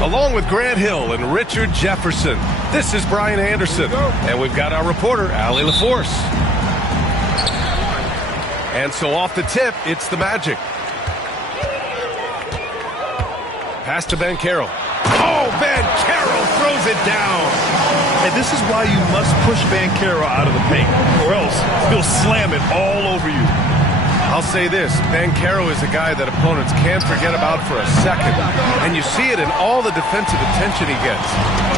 Along with Grant Hill and Richard Jefferson, this is Brian Anderson. And we've got our reporter, Allie LaForce. And so off the tip, it's the Magic. Pass to Banchero. Oh, Banchero throws it down. And this is why you must push Banchero out of the paint, or else he'll slam it all over you. I'll say this, Banchero is a guy that opponents can't forget about for a second. And you see it in all the defensive attention he gets.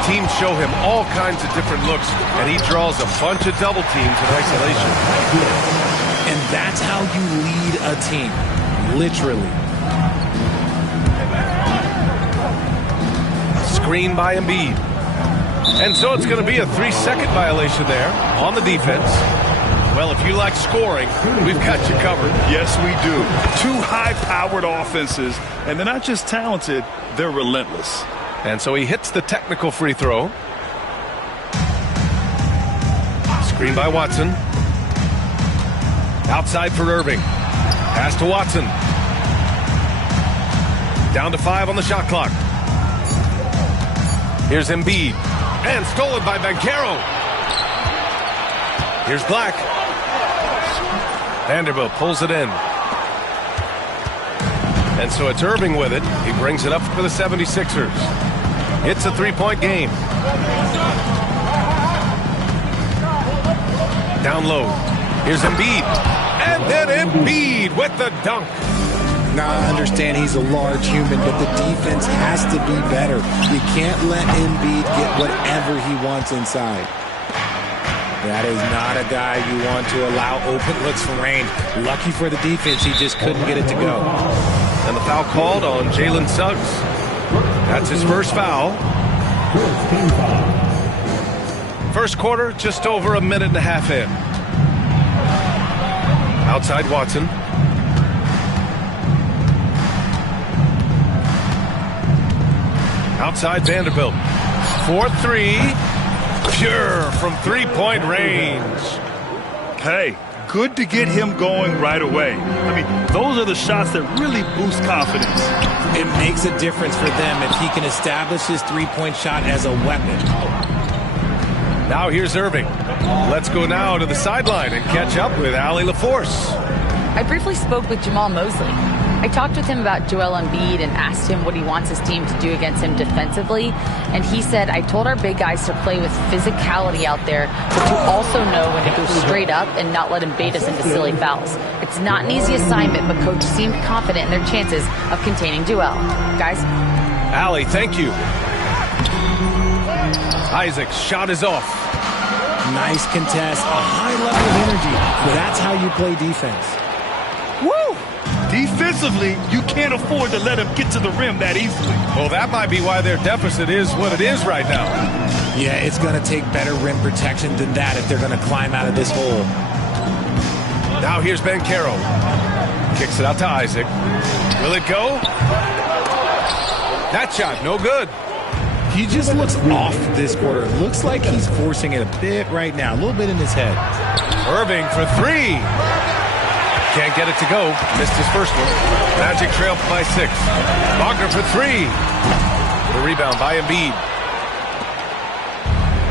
Teams show him all kinds of different looks, and he draws a bunch of double teams in isolation. And that's how you lead a team, literally. Screen by Embiid. And so it's going to be a 3-second violation there on the defense. Well, if you like scoring, we've got you covered. Yes, we do. Two high-powered offenses, and they're not just talented, they're relentless. And so he hits the technical free throw. Screen by Watson. Outside for Irving. Pass to Watson. Down to 5 on the shot clock. Here's Embiid. And stolen by Banchero. Here's Black. Vanderbilt pulls it in. And so it's Irving with it. He brings it up for the 76ers. It's a 3-point game. Down low. Here's Embiid. And then Embiid with the dunk. Now, I understand he's a large human, but the defense has to be better. You can't let Embiid get whatever he wants inside. That is not a guy you want to allow open looks from range. Lucky for the defense, he just couldn't get it to go. And the foul called on Jalen Suggs. That's his first foul. First quarter, just over a minute and a half in. Outside Watson. Outside Vanderbilt. 4-3. Pure from three-point range. Hey, good to get him going right away. I mean, those are the shots that really boost confidence. It makes a difference for them if he can establish his three-point shot as a weapon. Now here's Irving. Let's go now to the sideline and catch up with Allie LaForce. I briefly spoke with Jamal Mosley. I talked with him about Joel Embiid and asked him what he wants his team to do against him defensively. And he said, I told our big guys to play with physicality out there, but to also know when to go straight up and not let him bait us into silly fouls. It's not an easy assignment, but coach seemed confident in their chances of containing Joel. Guys? Allie, thank you. Isaac's shot is off. Nice contest, a high level of energy. That's how you play defense. Woo! Defensively, you can't afford to let him get to the rim that easily. Well, that might be why their deficit is what it is right now. Yeah, it's going to take better rim protection than that if they're going to climb out of this hole. Now here's Banchero. Kicks it out to Isaac. Will it go? That shot, no good. He just looks off this quarter. Looks like he's forcing it a bit right now. A little bit in his head. Irving for 3. Can't get it to go. Missed his first one. Magic trail by 6. Wagner for 3. The rebound by Embiid.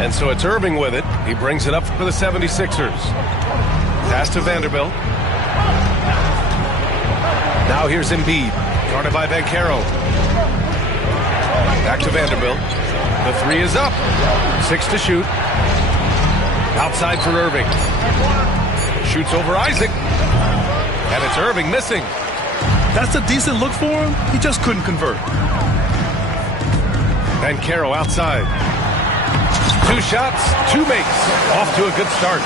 And so it's Irving with it. He brings it up for the 76ers. Pass to Vanderbilt. Now here's Embiid. Guarded by Banchero. Back to Vanderbilt. The 3 is up. 6 to shoot. Outside for Irving. Shoots over Isaac. And it's Irving missing. That's a decent look for him. He just couldn't convert. Banchero outside. 2 shots, 2 makes. Off to a good start.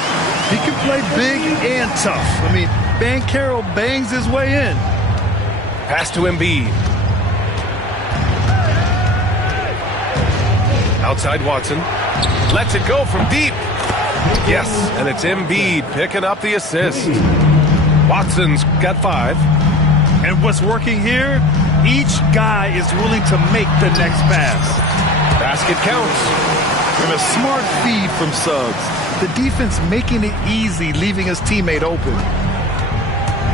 He can play big and tough. I mean, Banchero bangs his way in. Pass to Embiid. Outside Watson. Lets it go from deep. Yes, and it's Embiid picking up the assist. Watson's got 5. And what's working here? Each guy is willing to make the next pass. Basket counts. And a smart feed from Suggs. The defense making it easy, leaving his teammate open.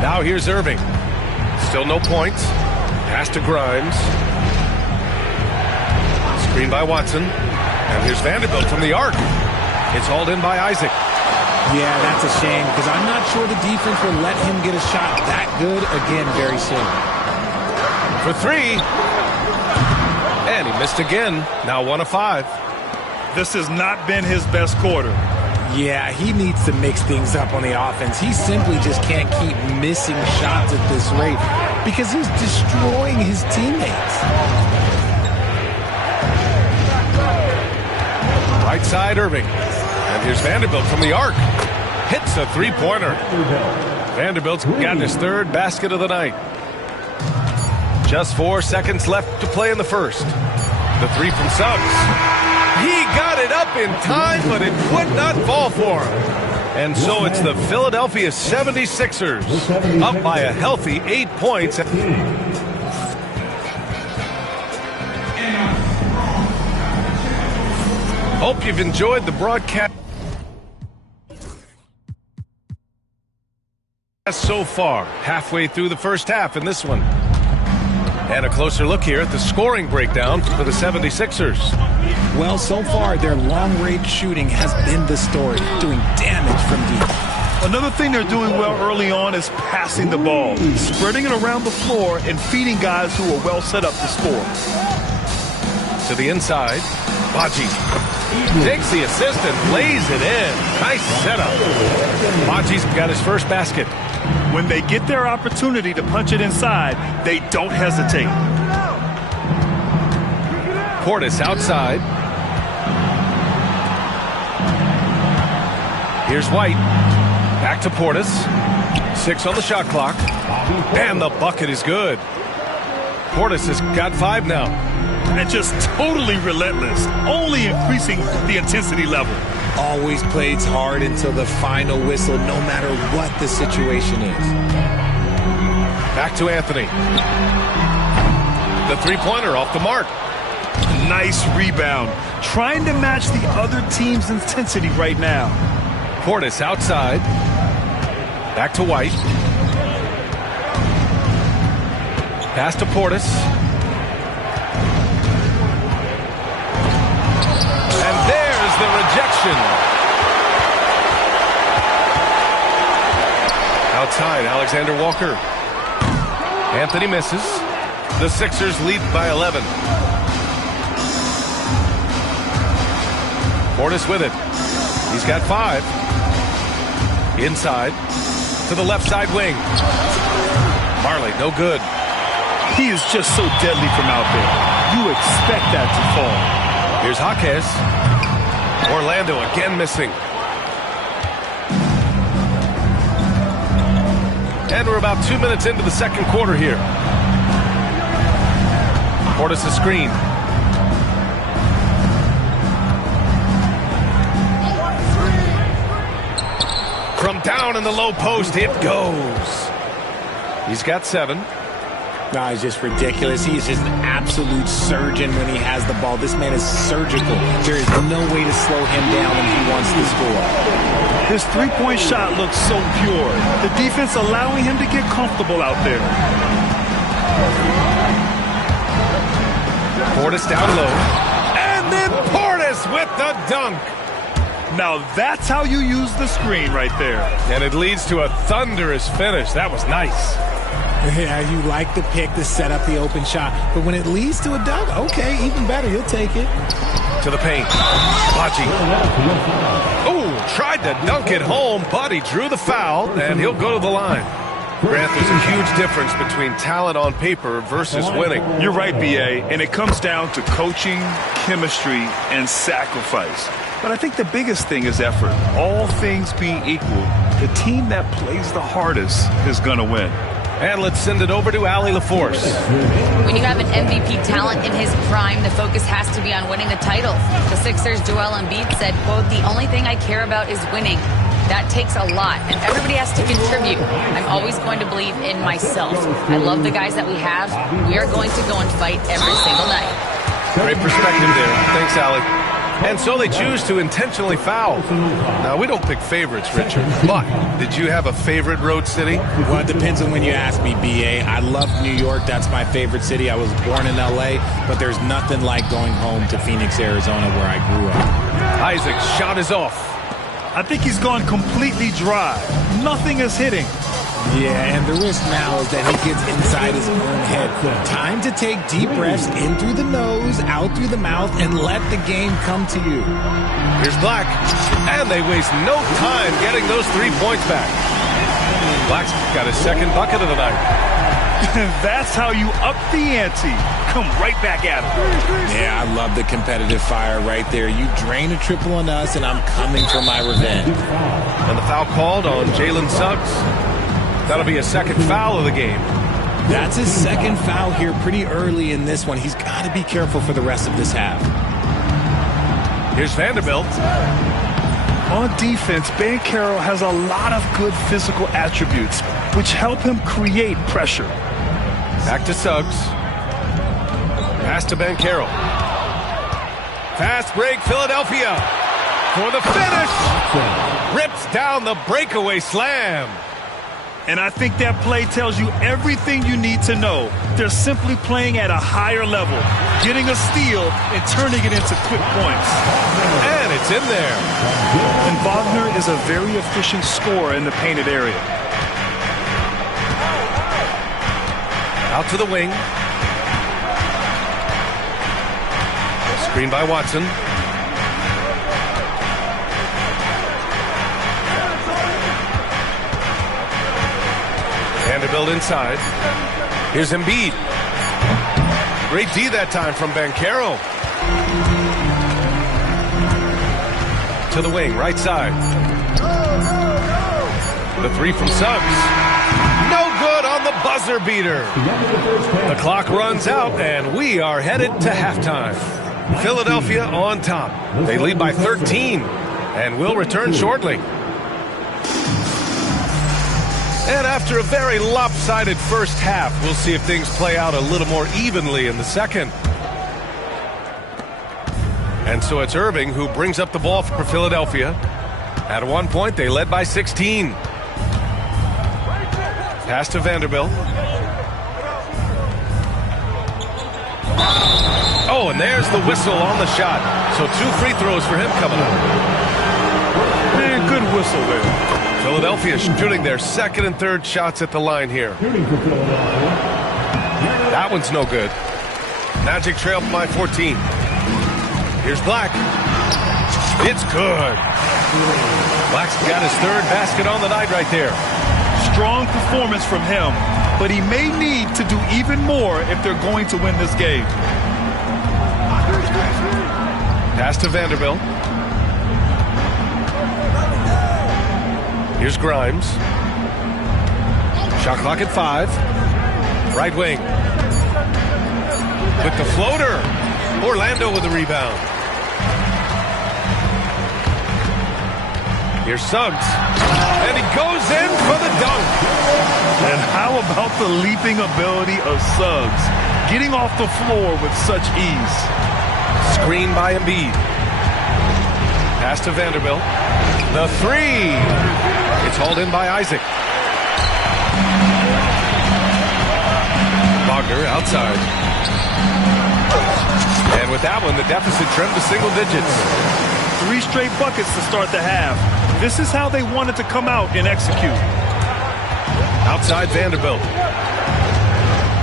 Now here's Irving. Still no points. Pass to Grimes. Screen by Watson. And here's Vanderbilt from the arc. It's hauled in by Isaac. Yeah, that's a shame because I'm not sure the defense will let him get a shot that good again very soon. For 3. And he missed again. Now 1 of 5. This has not been his best quarter. Yeah, he needs to mix things up on the offense. He simply just can't keep missing shots at this rate because he's destroying his teammates. Right side, Irving. And here's Vanderbilt from the arc. Hits a 3-pointer. Vanderbilt's gotten his 3rd basket of the night. Just 4 seconds left to play in the first. The 3 from Suggs. He got it up in time, but it would not fall for him. And so it's the Philadelphia 76ers up by a healthy 8 points. Hope you've enjoyed the broadcast so far. Halfway through the first half in this one. And a closer look here at the scoring breakdown for the 76ers. Well, so far, their long-range shooting has been the story, doing damage from deep. Another thing they're doing well early on is passing the ball, spreading it around the floor and feeding guys who are well set up to score. To the inside, Baji takes the assist and lays it in. Nice setup. Baji's got his first basket. When they get their opportunity to punch it inside, they don't hesitate. Portis outside. Here's White. Back to Portis. 6 on the shot clock. And the bucket is good. Portis has got 5 now. And just totally relentless, only increasing the intensity level. Always plays hard until the final whistle, no matter what the situation is. Back to Anthony. The 3-pointer off the mark. Nice rebound. Trying to match the other team's intensity right now. Portis outside. Back to White. Pass to Portis. And there's the rejection. Outside, Alexander Walker. Anthony misses. The Sixers lead by 11. Portis with it. He's got 5. Inside. To the left side wing. Marley, no good. He is just so deadly from out there. You expect that to fall. Here's Jaquez. Orlando again missing. And we're about 2 minutes into the second quarter here. Portis a screen. From down in the low post, it goes. He's got 7. No, he's just ridiculous. He is just an absolute surgeon when he has the ball. This man is surgical. There is no way to slow him down when he wants to score. His three-point shot looks so pure. The defense allowing him to get comfortable out there. Portis down low. And then Portis with the dunk. Now that's how you use the screen right there. And it leads to a thunderous finish. That was nice. Yeah, you like the pick to set up the open shot. But when it leads to a dunk, okay, even better. He'll take it. To the paint. Baji. Oh, tried to dunk it home, but he drew the foul, and he'll go to the line. Grant, there's a huge difference between talent on paper versus winning. You're right, B.A., and it comes down to coaching, chemistry, and sacrifice. But I think the biggest thing is effort. All things being equal, the team that plays the hardest is going to win. And let's send it over to Allie LaForce. When you have an MVP talent in his prime, the focus has to be on winning a title. The Sixers' Joel Embiid said, quote, "The only thing I care about is winning." That takes a lot, and everybody has to contribute. I'm always going to believe in myself. I love the guys that we have. We are going to go and fight every single night. Great perspective there. Thanks, Allie. And so they choose to intentionally foul. Now, we don't pick favorites, Richard, but did you have a favorite road city? Well, it depends on when you ask me, B.A. I love New York. That's my favorite city. I was born in L.A., but there's nothing like going home to Phoenix, Arizona, where I grew up. Isaac's shot is off. I think he's gone completely dry. Nothing is hitting. Yeah, and the risk now is that he gets inside his own head. Time to take deep breaths in through the nose, out through the mouth, and let the game come to you. Here's Black, and they waste no time getting those 3 points back. Black's got his second bucket of the night. That's how you up the ante. Come right back at him. Yeah, I love the competitive fire right there. You drain a triple on us, and I'm coming for my revenge. And the foul called on Jalen Suggs. That'll be a second foul of the game. That's his second foul here pretty early in this one. He's got to be careful for the rest of this half. Here's Vanderbilt. On defense, Banchero has a lot of good physical attributes, which help him create pressure. Back to Suggs. Pass to Banchero. Fast break, Philadelphia. For the finish. Rips down the breakaway slam. And I think that play tells you everything you need to know. They're simply playing at a higher level, getting a steal and turning it into quick points. And it's in there. And Wagner is a very efficient scorer in the painted area. Out to the wing. Screen by Watson. Vanderbilt inside. Here's Embiid. Great D that time from Banchero. To the wing, right side. The three from Suggs. No good on the buzzer beater. The clock runs out, and we are headed to halftime. Philadelphia on top. They lead by 13, and will return shortly. And after a very lopsided first half, we'll see if things play out a little more evenly in the second. And so it's Irving who brings up the ball for Philadelphia. At one point, they led by 16. Pass to Vanderbilt. Oh, and there's the whistle on the shot. So 2 free throws for him coming up. Man, good whistle there. Philadelphia shooting their second and third shots at the line here. That one's no good. Magic trail by 14. Here's Black. It's good. Black's got his third basket on the night right there. Strong performance from him, but he may need to do even more if they're going to win this game. Pass to Vanderbilt. Here's Grimes. Shot clock at 5. Right wing. With the floater. Orlando with the rebound. Here's Suggs. And he goes in for the dunk. And how about the leaping ability of Suggs? Getting off the floor with such ease. Screen by Embiid. Pass to Vanderbilt. The three. It's hauled in by Isaac. Wagner outside. And with that one, the deficit trimmed to single digits. 3 straight buckets to start the half. This is how they wanted to come out and execute. Outside Vanderbilt.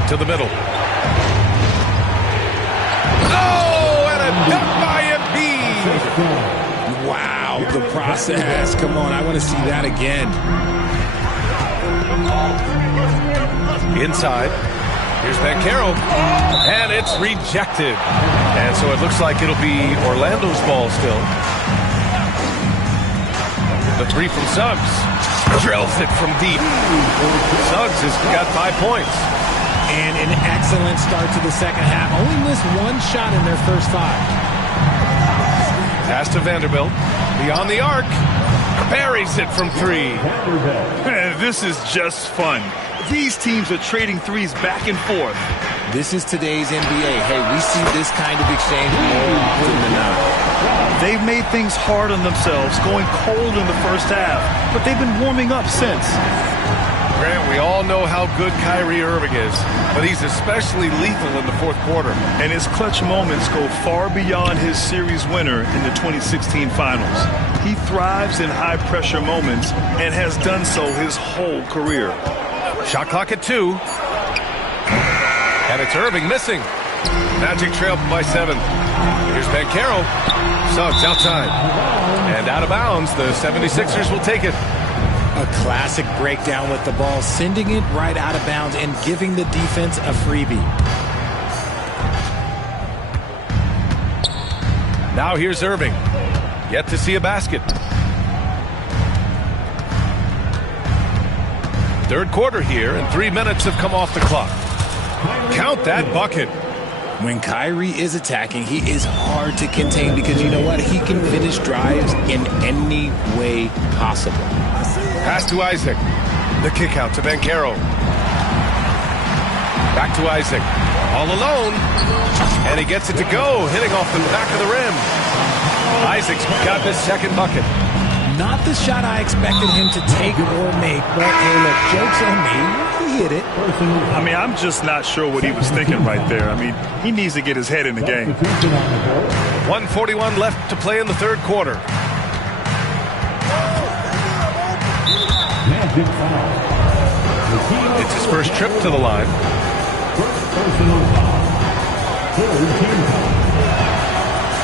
To the middle. Oh, and a dunk by Embiid. Wow, the process. Come on, I want to see that again. Inside. Here's Banchero. And it's rejected. And so it looks like it'll be Orlando's ball still. The three from Suggs. Drills it from deep. Suggs has got 5 points. And an excellent start to the second half. Only missed one shot in their first 5. Pass to Vanderbilt. Beyond the arc. Buries it from 3. This is just fun. These teams are trading threes back and forth. This is today's NBA. Hey, we see this kind of exchange more often than not. They've made things hard on themselves, going cold in the first half, but they've been warming up since. Grant, we all know how good Kyrie Irving is, but he's especially lethal in the fourth quarter. And his clutch moments go far beyond his series winner in the 2016 finals. He thrives in high-pressure moments and has done so his whole career. Shot clock at 2. And it's Irving missing. Magic trail by 7. Here's Banchero. Suggs outside. And out of bounds, the 76ers will take it. A classic breakdown with the ball, sending it right out of bounds and giving the defense a freebie. Now here's Irving. Yet to see a basket. Third quarter here, and 3 minutes have come off the clock. Count that bucket. When Kyrie is attacking, he is hard to contain because you know what? He can finish drives in any way possible. Pass to Isaac. The kick out to Banchero. Back to Isaac. All alone. And he gets it to go, hitting off the back of the rim. Isaac's got his second bucket. Not the shot I expected him to take or make, but hey, look, joke's on me. He hit it. I mean, I'm just not sure what he was thinking right there. I mean, he needs to get his head in the game. 1:41 left to play in the third quarter. It's his first trip to the line.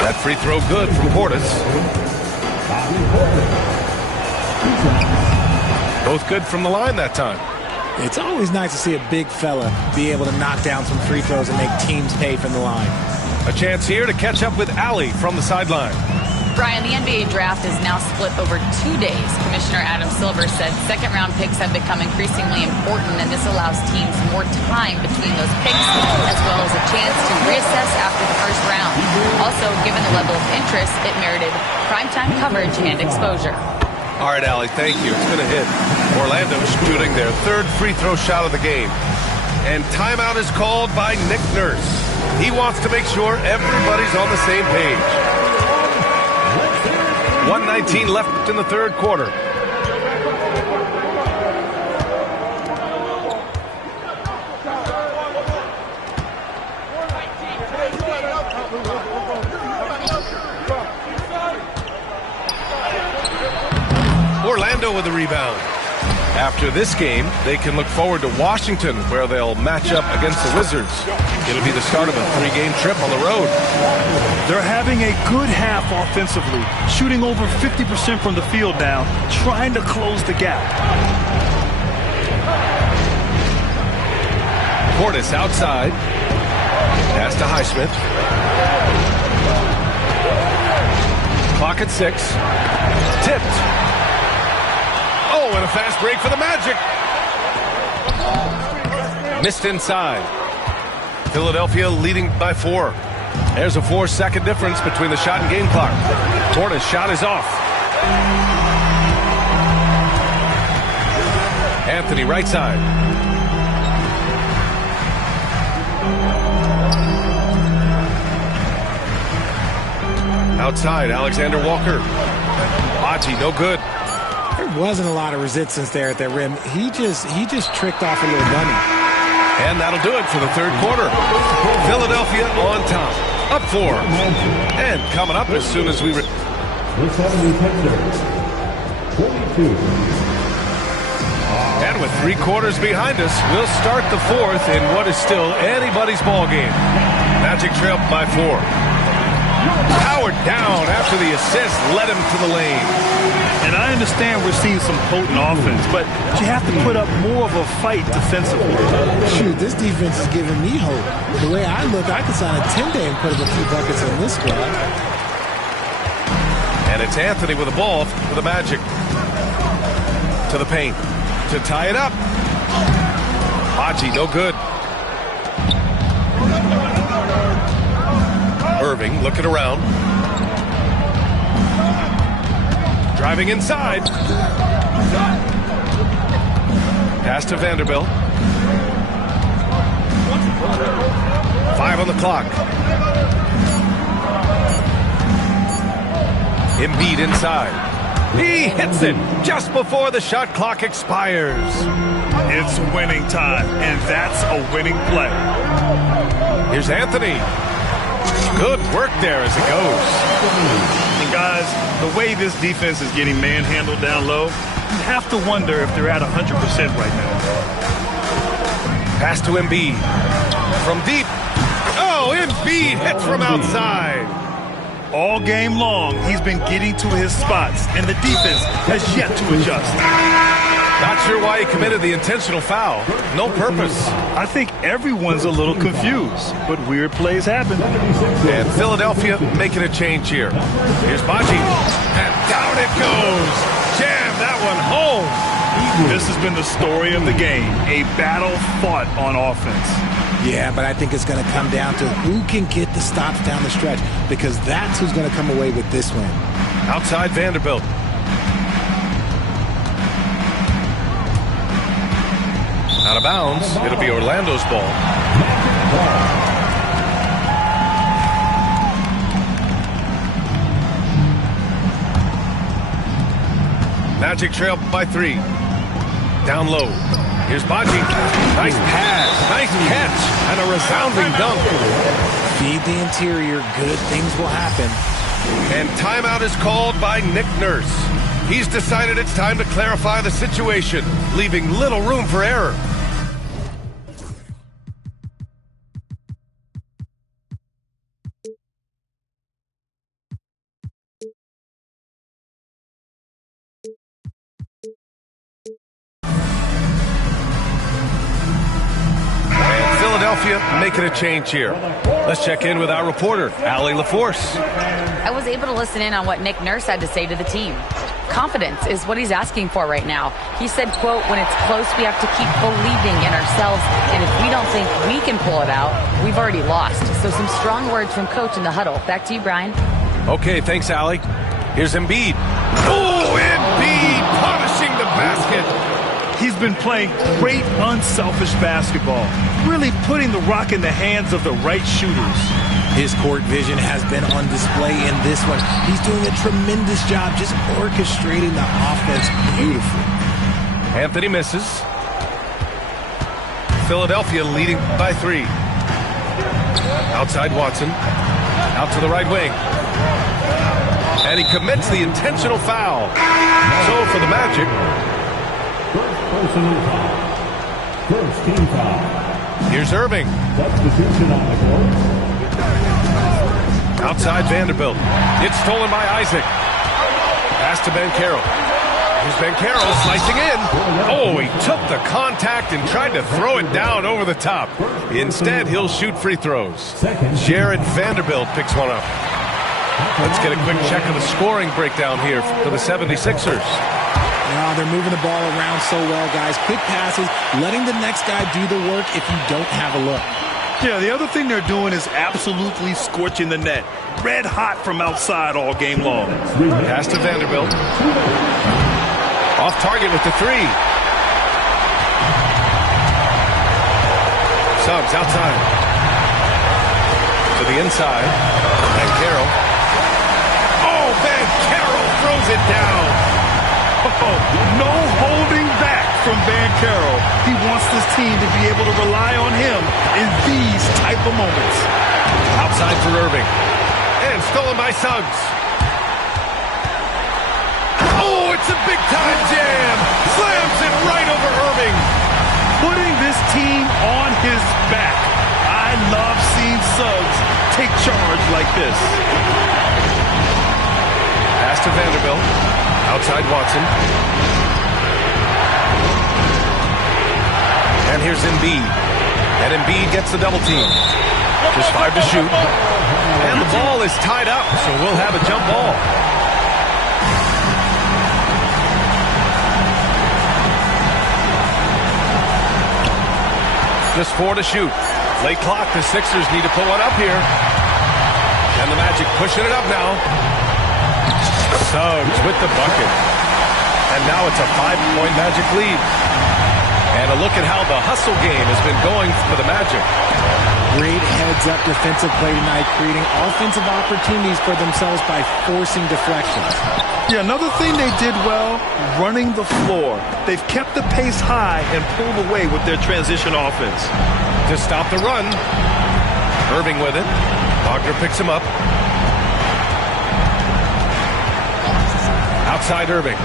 That free throw good from Portis. Both good from the line that time. It's always nice to see a big fella be able to knock down some free throws and make teams pay from the line. A chance here to catch up with Allie from the sideline. Brian, the NBA draft is now split over 2 days. Commissioner Adam Silver said second-round picks have become increasingly important, and this allows teams more time between those picks, as well as a chance to reassess after the first round. Also, given the level of interest, it merited primetime coverage and exposure. All right, Allie, thank you. It's been a hit. Orlando shooting their third free throw shot of the game. And timeout is called by Nick Nurse. He wants to make sure everybody's on the same page. 1:19 left in the third quarter. Orlando with the rebound. After this game, they can look forward to Washington, where they'll match up against the Wizards. It'll be the start of a 3-game trip on the road. They're having a good half offensively, shooting over 50% from the field now, trying to close the gap. Portis outside. Pass to Highsmith. Clock at 6. Tipped. Oh, and a fast break for the Magic. Missed inside. Philadelphia leading by 4. There's a 4-second difference between the shot and game clock. Portis' shot is off. Anthony right side. Outside, Alexander Walker. Baji, no good. There wasn't a lot of resistance there at the rim. He just tricked off a little dummy. And that'll do it for the third quarter. Philadelphia on top. Up 4. And coming up as soon as we... And with 3 quarters behind us, we'll start the fourth in what is still anybody's ball game. Magic trail by 4. Powered down after the assist led him to the lane. And I understand we're seeing some potent offense, but you have to put up more of a fight defensively. Shoot, this defense is giving me hope. The way I look, I could sign a 10-day and put up a few buckets in this squad. And it's Anthony with the ball for the Magic. To the paint. To tie it up. Haji, no good. Irving looking around. Driving inside. Pass to Vanderbilt. 5 on the clock. Embiid inside. He hits it just before the shot clock expires. It's winning time, and that's a winning play. Here's Anthony. Good work there as it goes. And guys, the way this defense is getting manhandled down low, you have to wonder if they're at 100% right now. Pass to Embiid. From deep. Oh, Embiid hits from outside. All game long, he's been getting to his spots, and the defense has yet to adjust. Not sure why he committed the intentional foul. No purpose. I think everyone's a little confused, but weird plays happen. And Philadelphia making a change here. Here's Baji. And down it goes. Jam that one home. This has been the story of the game, a battle fought on offense. Yeah, but I think it's going to come down to who can get the stops down the stretch, because that's who's going to come away with this win. Outside Vanderbilt. Out of bounds. It'll be Orlando's ball. Magic trail by 3. Down low. Here's Baji. Nice pass. Nice catch. And a resounding dunk. Feed the interior. Good things will happen. And timeout is called by Nick Nurse. He's decided it's time to clarify the situation, leaving little room for error. Making a change here. Let's check in with our reporter, Allie LaForce. I was able to listen in on what Nick Nurse had to say to the team. Confidence is what he's asking for right now. He said, quote, when it's close, we have to keep believing in ourselves, and if we don't think we can pull it out, we've already lost. So some strong words from Coach in the huddle. Back to you, Brian. Okay, thanks, Allie. Here's Embiid. Oh, Embiid punishing the basket. He's been playing great, unselfish basketball, really putting the rock in the hands of the right shooters. His court vision has been on display in this one. He's doing a tremendous job just orchestrating the offense beautifully. Anthony misses. Philadelphia leading by 3. Outside Watson. Out to the right wing. And he commits the intentional foul. So for the Magic. First team foul. Here's Irving. Substitution on the court. Outside Vanderbilt. It's stolen by Isaac. Pass to Banchero. Here's Banchero slicing in. Oh, he took the contact and tried to throw it down over the top. Instead, he'll shoot free throws. Jared Vanderbilt picks one up. Let's get a quick check of the scoring breakdown here for the 76ers. No, they're moving the ball around so well, guys. Quick passes, letting the next guy do the work if you don't have a look. Yeah, the other thing they're doing is absolutely scorching the net. Red hot from outside all game long. Pass to Vanderbilt. Off target with the 3. Suggs outside. To the inside. Banchero. Oh, Banchero throws it down. Oh, no holding back from Banchero. He wants this team to be able to rely on him in these type of moments. Outside for Irving. And stolen by Suggs. Oh, it's a big-time jam. Slams it right over Irving. Putting this team on his back. I love seeing Suggs take charge like this. Pass to Vanderbilt. Outside Watson. And here's Embiid. And Embiid gets the double team. Just 5 to shoot. And the ball is tied up, so we'll have a jump ball. Just 4 to shoot. Late clock. The Sixers need to put one up here. And the Magic pushing it up now. Suggs with the bucket. And now it's a 5-point Magic lead. And a look at how the hustle game has been going for the Magic. Great heads-up defensive play tonight, creating offensive opportunities for themselves by forcing deflections. Yeah, another thing they did well, running the floor. They've kept the pace high and pulled away with their transition offense. To stop the run. Irving with it. Wagner picks him up. Outside Irving.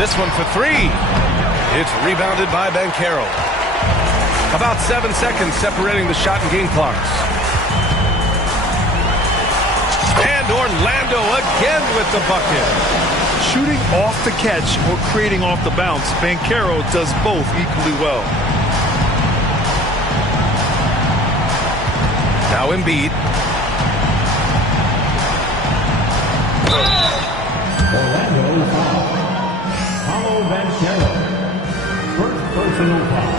This one for 3. It's rebounded by Banchero. About 7 seconds separating the shot and game clocks. And Orlando again with the bucket. Shooting off the catch or creating off the bounce, Banchero does both equally well. Now Embiid. Orlando foul. Paulo Banchero. First personal foul.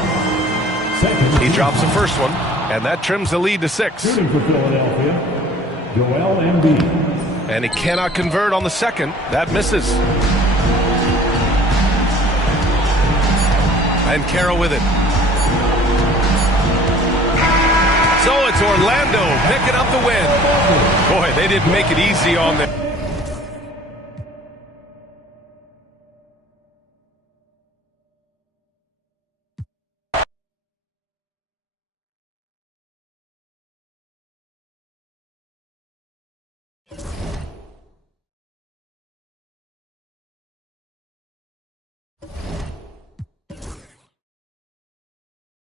Second. He drops the first one, and that trims the lead to 6. Shooting for Philadelphia, Joel Embiid. And he cannot convert on the second. That misses. And Carroll with it. So it's Orlando picking up the win. Boy, they didn't make it easy on them.